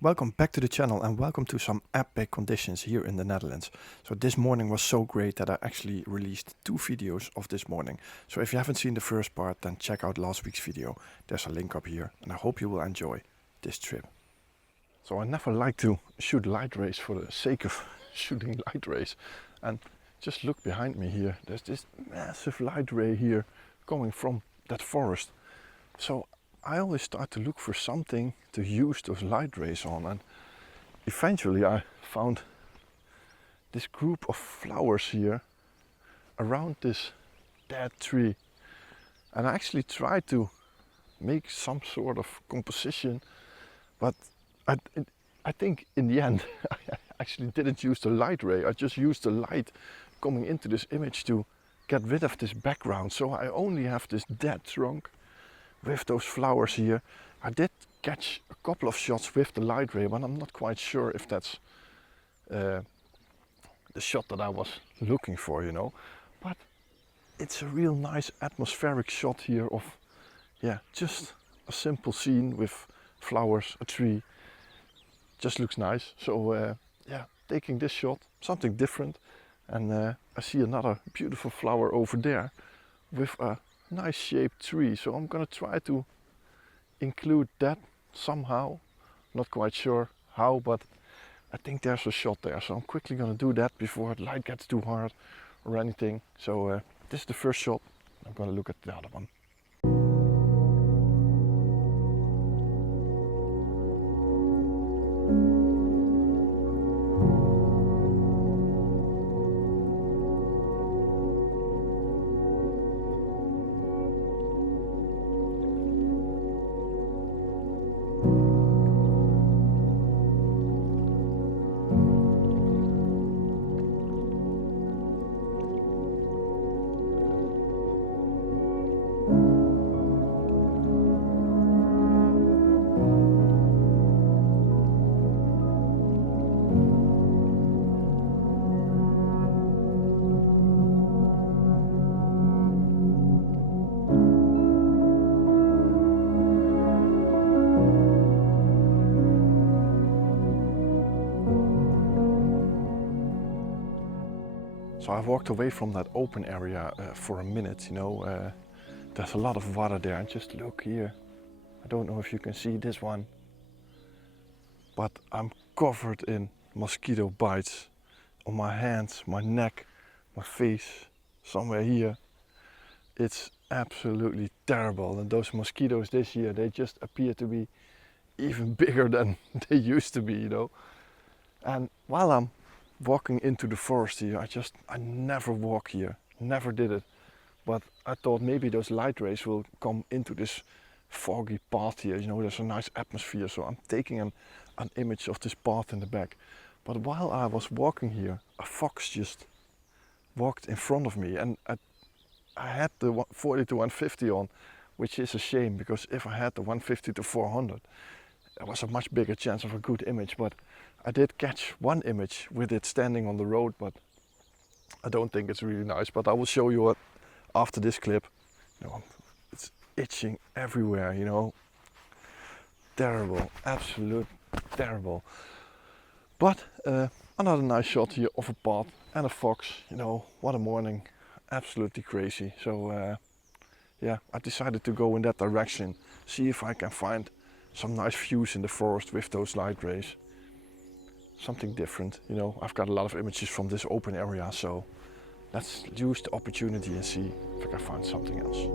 Welcome back to the channel and welcome to some epic conditions here in the Netherlands. So this morning was so great that I actually released 2 videos of this morning. So if you haven't seen the first part, then check out last week's video. There's a link up here and I hope you will enjoy this trip. So I never like to shoot light rays for the sake of shooting light rays. And just look behind me here. There's this massive light ray here coming from that forest. So I always start to look for something to use those light rays on, and eventually I found this group of flowers here around this dead tree, and I actually tried to make some sort of composition, but I think in the end I actually didn't use the light ray. I just used the light coming into this image to get rid of this background, so I only have this dead trunk with those flowers here. I did catch a couple of shots with the light ray, but I'm not quite sure if that's the shot that I was looking for, you know. But it's a real nice atmospheric shot here of, yeah, just a simple scene with flowers, a tree. Just looks nice. So yeah, taking this shot, something different. And I see another beautiful flower over there with a nice shaped tree, so I'm gonna try to include that somehow. Not quite sure how, but I think there's a shot there, so I'm quickly gonna do that before the light gets too hard or anything. So this is the first shot. I'm gonna look at the other one. So I walked away from that open area for a minute, you know. There's a lot of water there, and just look here. I don't know if you can see this one, but I'm covered in mosquito bites on my hands, my neck, my face, somewhere here. It's absolutely terrible, and those mosquitoes this year, they just appear to be even bigger than they used to be, you know. And while I'm walking into the forest here, I never walk here, never did it, but I thought maybe those light rays will come into this foggy path here, you know. There's a nice atmosphere, so I'm taking an image of this path in the back. But while I was walking here, a fox just walked in front of me, and I had the 40 to 150 on, which is a shame, because if I had the 150 to 400, there was a much bigger chance of a good image. But I did catch one image with it standing on the road, but I don't think it's really nice. But I will show you what after this clip. You know, it's itching everywhere, you know. Terrible, absolute terrible. But another nice shot here of a path and a fox, you know. What a morning, absolutely crazy. So yeah, I decided to go in that direction, see if I can find some nice views in the forest with those light rays. Something different, you know. I've got a lot of images from this open area, so let's use the opportunity and see if I can find something else.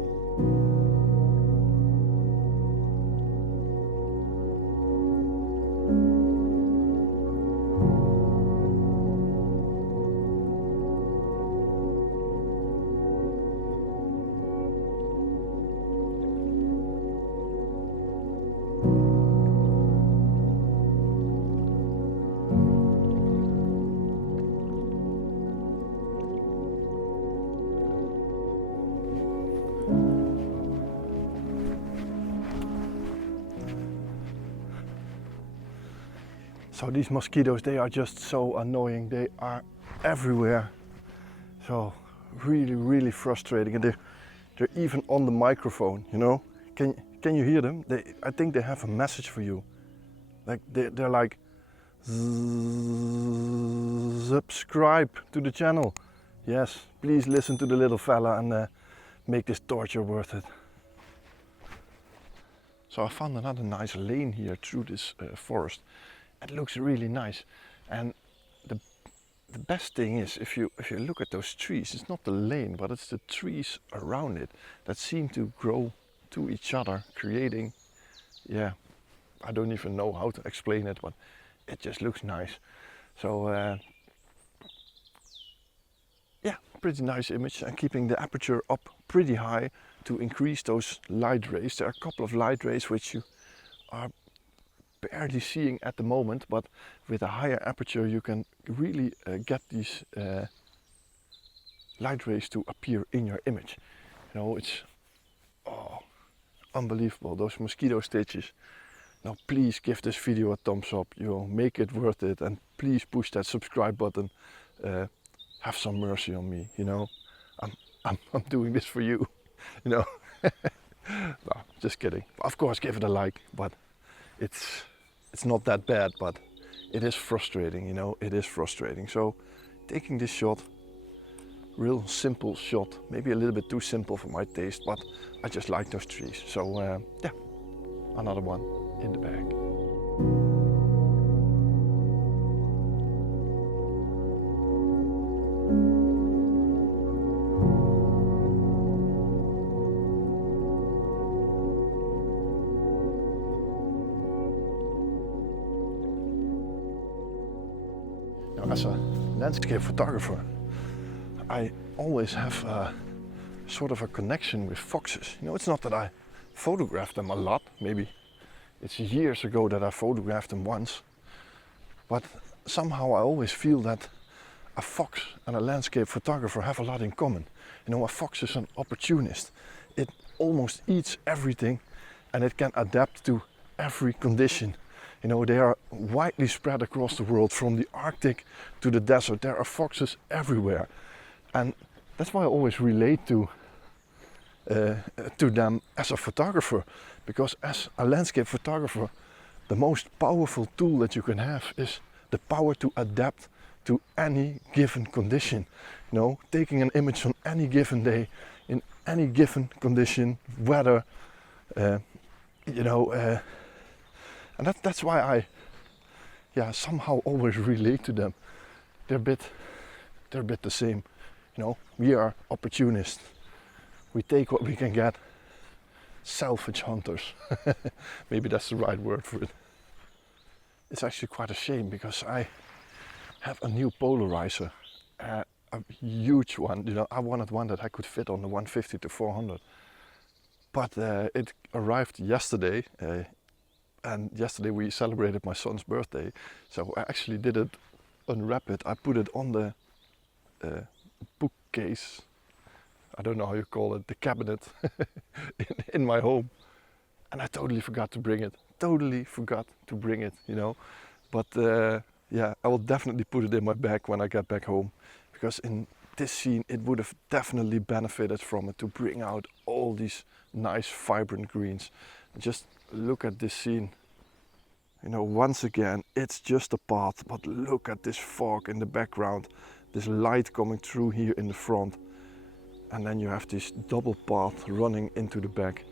So these mosquitoes, they are just so annoying. They are everywhere. So really frustrating, and they're even on the microphone, you know. Can you hear them? I think they have a message for you. Like they're like, subscribe to the channel. Yes, please listen to the little fella and make this torture worth it. So I found another nice lane here through this forest. It looks really nice, and the best thing is if you look at those trees, it's not the lane, but it's the trees around it that seem to grow to each other, creating, yeah, I don't even know how to explain it, but it just looks nice. So yeah, pretty nice image, and keeping the aperture up pretty high to increase those light rays. There are a couple of light rays which you are barely seeing at the moment, but with a higher aperture you can really get these light rays to appear in your image. You know, it's unbelievable, those mosquito stitches. Now please give this video a thumbs up, you know, make it worth it, and please push that subscribe button. Have some mercy on me, you know. I'm doing this for you, you know. No, just kidding. Of course give it a like, but it's not that bad, but it is frustrating, you know, it is frustrating. So taking this shot, real simple shot, maybe a little bit too simple for my taste, but I just like those trees. So yeah, another one in the bag. As a landscape photographer, I always have sort of a connection with foxes. You know, it's not that I photograph them a lot, maybe it's years ago that I photographed them once, but somehow I always feel that a fox and a landscape photographer have a lot in common. You know, a fox is an opportunist. It almost eats everything and it can adapt to every condition. You know, they are widely spread across the world, from the Arctic to the desert. There are foxes everywhere, and that's why I always relate to them as a photographer, because as a landscape photographer, the most powerful tool that you can have is the power to adapt to any given condition. You know, taking an image on any given day, in any given condition, weather, you know. And that's why I somehow always relate to them. They're a bit the same. You know, we are opportunists. We take what we can get. Selfish hunters. Maybe that's the right word for it. It's actually quite a shame, because I have a new polarizer, a huge one. You know, I wanted one that I could fit on the 150 to 400, but it arrived yesterday. And yesterday we celebrated my son's birthday, so I actually didn't unwrap it. I put it on the bookcase, I don't know how you call it, the cabinet in my home, and I totally forgot to bring it. You know. But yeah, I will definitely put it in my bag when I get back home, because in this scene it would have definitely benefited from it to bring out all these nice vibrant greens. Just look at this scene. You know, once again, it's just a path, but look at this fog in the background, this light coming through here in the front, and then you have this double path running into the back.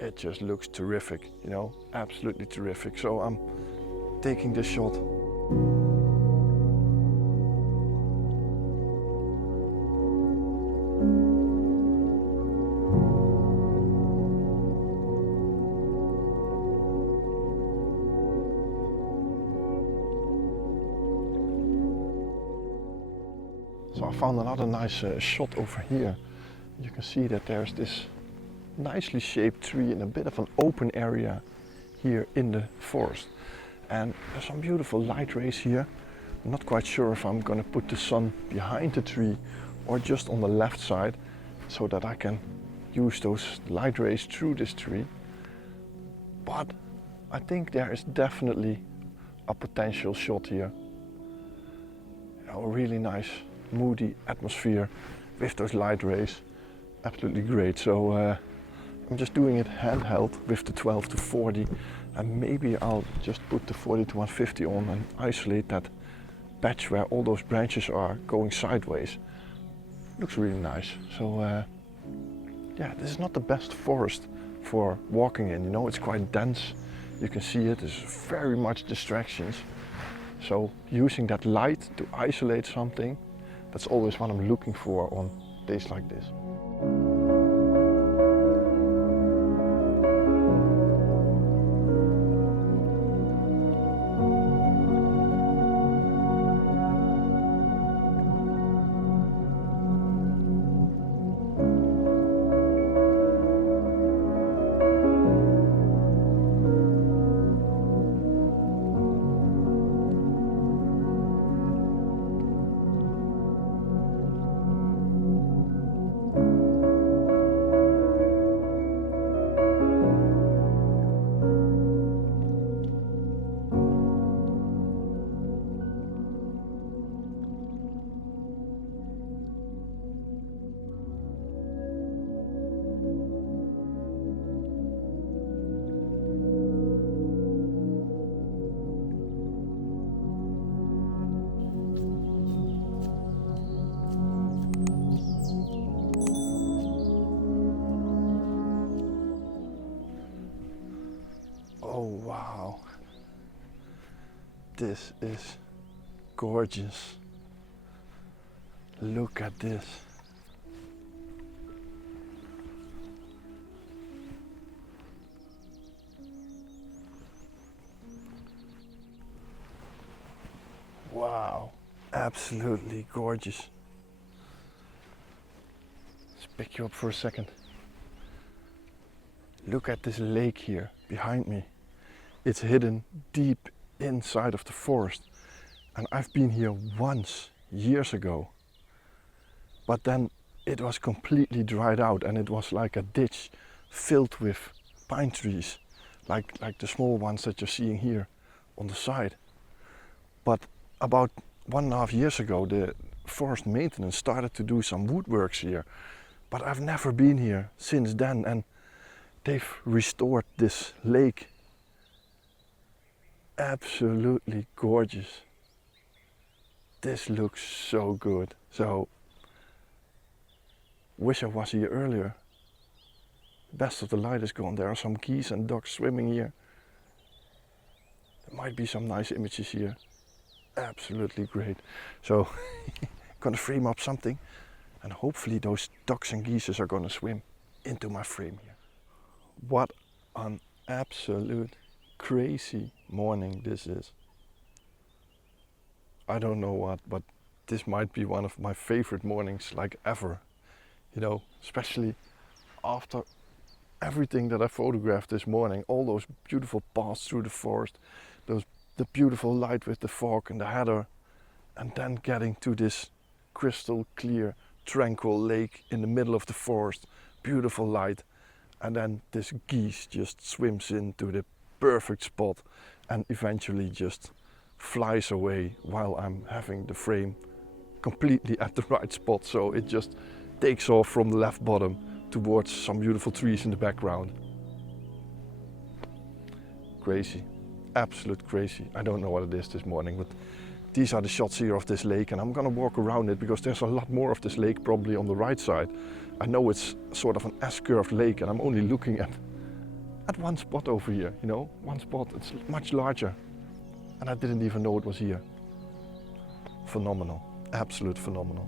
It just looks terrific, you know, absolutely terrific. So I'm taking this shot. So I found another nice shot over here. You can see that there's this nicely shaped tree in a bit of an open area here in the forest. And there's some beautiful light rays here. I'm not quite sure if I'm going to put the sun behind the tree or just on the left side, so that I can use those light rays through this tree. But I think there is definitely a potential shot here. You know, a really nice moody atmosphere with those light rays. Absolutely great. So I'm just doing it handheld with the 12 to 40 And maybe I'll just put the 40 to 150 on and isolate that patch where all those branches are going sideways. Looks really nice. So yeah, this is not the best forest for walking in, you know, it's quite dense. You can see it, there's very much distractions. So using that light to isolate something, that's always what I'm looking for on days like this. Oh wow, this is gorgeous. Look at this. Wow, absolutely gorgeous. Let's pick you up for a second. Look at this lake here behind me. It's hidden deep inside of the forest. And I've been here once, years ago. But then it was completely dried out and it was like a ditch filled with pine trees, like the small ones that you're seeing here on the side. But about 1.5 years ago, the forest maintenance started to do some woodworks here. But I've never been here since then, and they've restored this lake. Absolutely gorgeous. This looks so good. So, wish I was here earlier. Best of the light is gone. There are some geese and ducks swimming here. There might be some nice images here. Absolutely great. So, gonna frame up something, and hopefully those ducks and geese are gonna swim into my frame here. What an absolute crazy morning this is. I don't know what, but this might be one of my favorite mornings like ever. You know, especially after everything that I photographed this morning, all those beautiful paths through the forest, the beautiful light with the fog and the heather, and then getting to this crystal clear, tranquil lake in the middle of the forest, beautiful light, and then this geese just swims into the perfect spot and eventually just flies away while I'm having the frame completely at the right spot, so it just takes off from the left bottom towards some beautiful trees in the background. Crazy, absolute crazy. I don't know what it is this morning, but these are the shots here of this lake, and I'm gonna walk around it because there's a lot more of this lake probably on the right side. I know it's sort of an S-curved lake and I'm only looking at one spot over here, you know, one spot. It's much larger and I didn't even know it was here. Phenomenal, absolute phenomenal.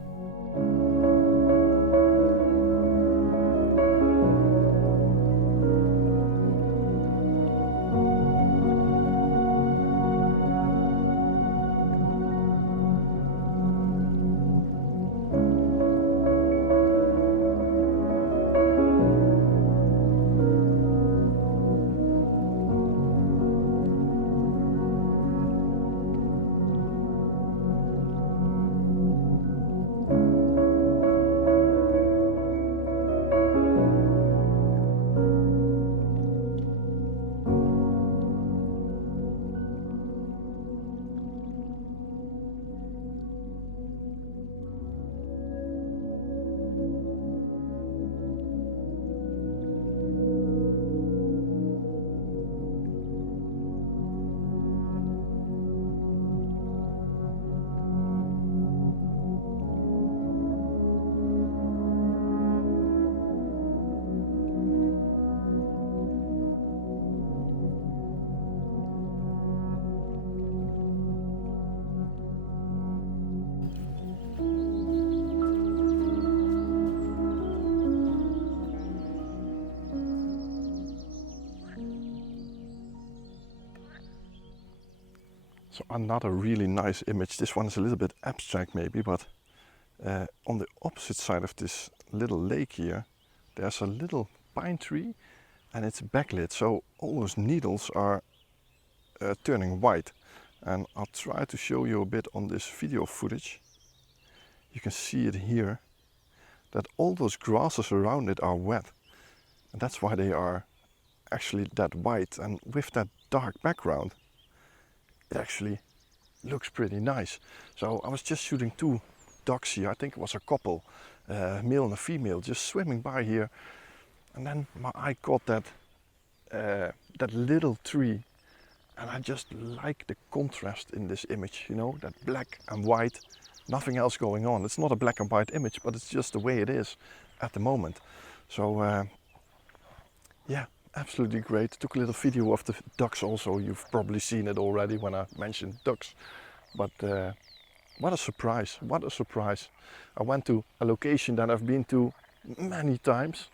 So another really nice image. This one is a little bit abstract maybe, but on the opposite side of this little lake here, there's a little pine tree and it's backlit. So all those needles are turning white. And I'll try to show you a bit on this video footage. You can see it here, that all those grasses around it are wet. And that's why they are actually that white. And with that dark background, it actually looks pretty nice. So I was just shooting two ducks here. I think it was a couple, a male and a female, just swimming by here. And then my eye caught that little tree. And I just like the contrast in this image, you know, that black and white, nothing else going on. It's not a black and white image, but it's just the way it is at the moment. So yeah, absolutely great. Took a little video of the ducks also. You've probably seen it already when I mentioned ducks. But what a surprise, what a surprise. I went to a location that I've been to many times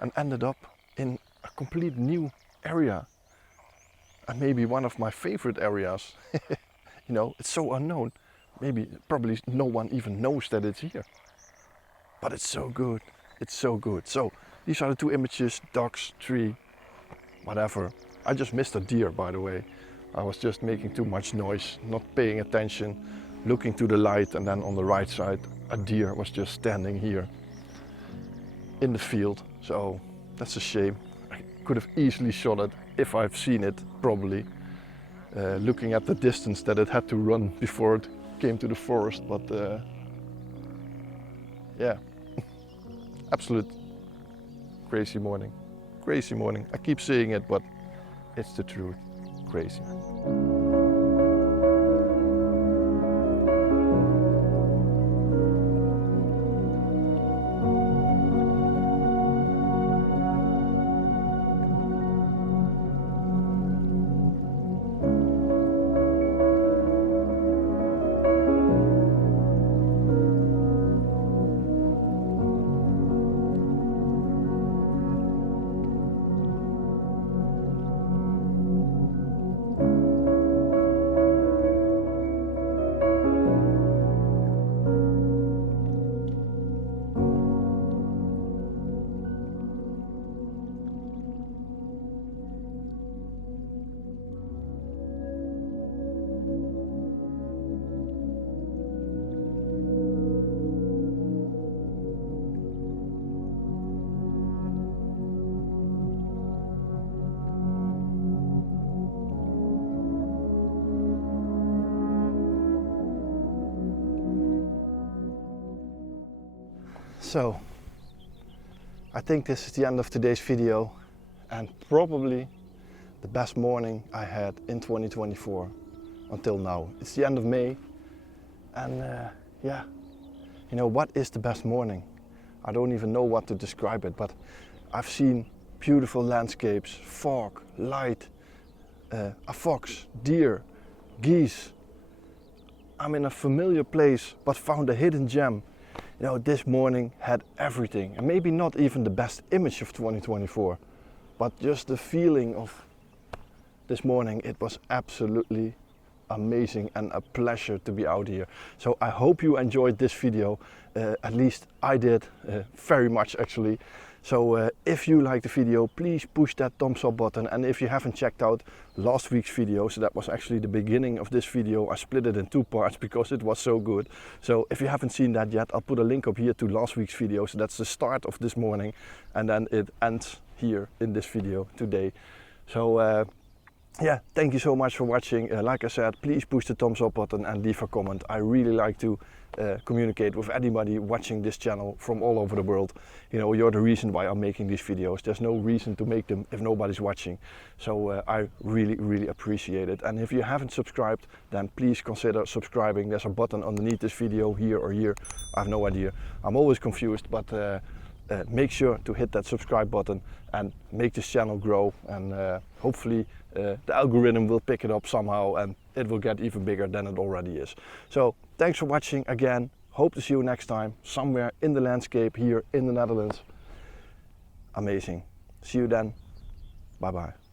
and ended up in a complete new area. And maybe one of my favorite areas. You know, it's so unknown. Probably no one even knows that it's here. But it's so good, it's so good. So these are the two images, ducks, tree, whatever. I just missed a deer, by the way. I was just making too much noise, not paying attention, looking to the light, and then on the right side, a deer was just standing here in the field. So that's a shame. I could have easily shot it if I've seen it, probably. Looking at the distance that it had to run before it came to the forest, but yeah, absolute crazy morning. Crazy morning. I keep saying it, but it's the truth. Crazy. So, I think this is the end of today's video and probably the best morning I had in 2024 until now. It's the end of May and yeah, you know, what is the best morning? I don't even know what to describe it, but I've seen beautiful landscapes, fog, light, a fox, deer, geese. I'm in a familiar place but found a hidden gem. You know, this morning had everything, and maybe not even the best image of 2024, but just the feeling of this morning. It was absolutely amazing and a pleasure to be out here. So I hope you enjoyed this video. At least I did, very much actually. So if you liked the video, please push that thumbs up button. And if you haven't checked out last week's video, so that was actually the beginning of this video. I split it in two parts because it was so good. So if you haven't seen that yet, I'll put a link up here to last week's video. So that's the start of this morning. And then it ends here in this video today. So yeah, thank you so much for watching. Like I said, please push the thumbs up button and leave a comment. I really like to communicate with anybody watching this channel from all over the world. You know, you're the reason why I'm making these videos. There's no reason to make them if nobody's watching. So I really appreciate it. And if you haven't subscribed, then please consider subscribing. There's a button underneath this video, here or here. I have no idea. I'm always confused, but make sure to hit that subscribe button and make this channel grow, and hopefully the algorithm will pick it up somehow and it will get even bigger than it already is. So thanks for watching again. Hope to see you next time somewhere in the landscape here in the Netherlands. Amazing. See you then. Bye bye.